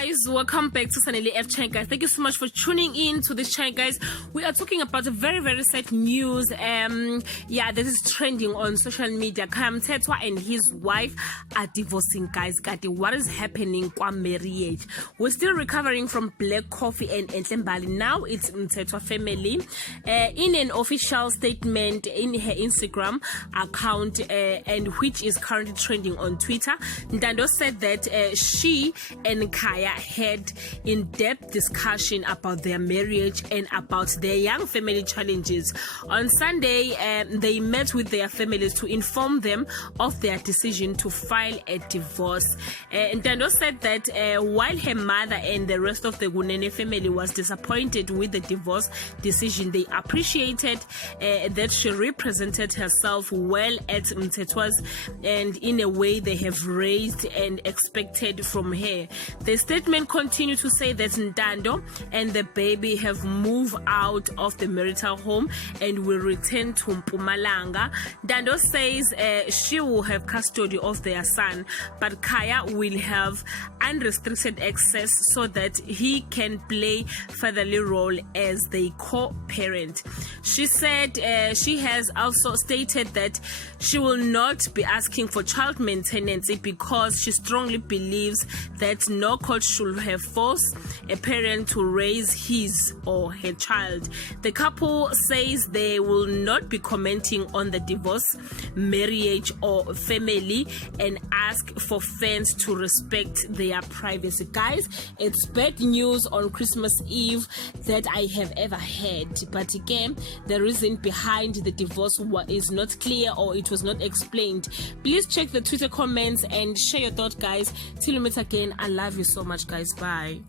guys, welcome back to Sanele F channel, guys. Thank you so much for tuning in to this channel, guys. We are talking about a very sad news. That is trending on social media. Khaya Mthethwa and his wife are divorcing, guys. What is happening kwa marriage? We're still recovering from Black Coffee and Entlembali. Now it's Mthethwa family. In an official statement in her Instagram account, and which is currently trending on Twitter, Ntando said that she and Khaya had in-depth discussion about their marriage and about their young family challenges. On Sunday, they met with their families to inform them of their decision to file a divorce. Ntando said that while her mother and the rest of the Gunene family was disappointed with the divorce decision, they appreciated that she represented herself well at Mthethwa's and in a way they have raised and expected from her. The statement continued to say that Ntando and the baby have moved out of the marital home and will return to Mpumalanga. Ntando says she will have custody of their son, but Khaya will have unrestricted access so that he can play fatherly role as the co-parent. She said she has also stated that she will not be asking for child maintenance because she strongly believes that no court should have forced a parent to raise his or her child. The couple says they will not be commenting on the divorce, marriage or family and ask for fans to respect their privacy. Guys, it's bad news on Christmas Eve that I have ever had, but again the reason behind the divorce is not clear or it was not explained. Please check the Twitter comments and share your thoughts, guys. Till we meet again, I love you so much, guys. Bye.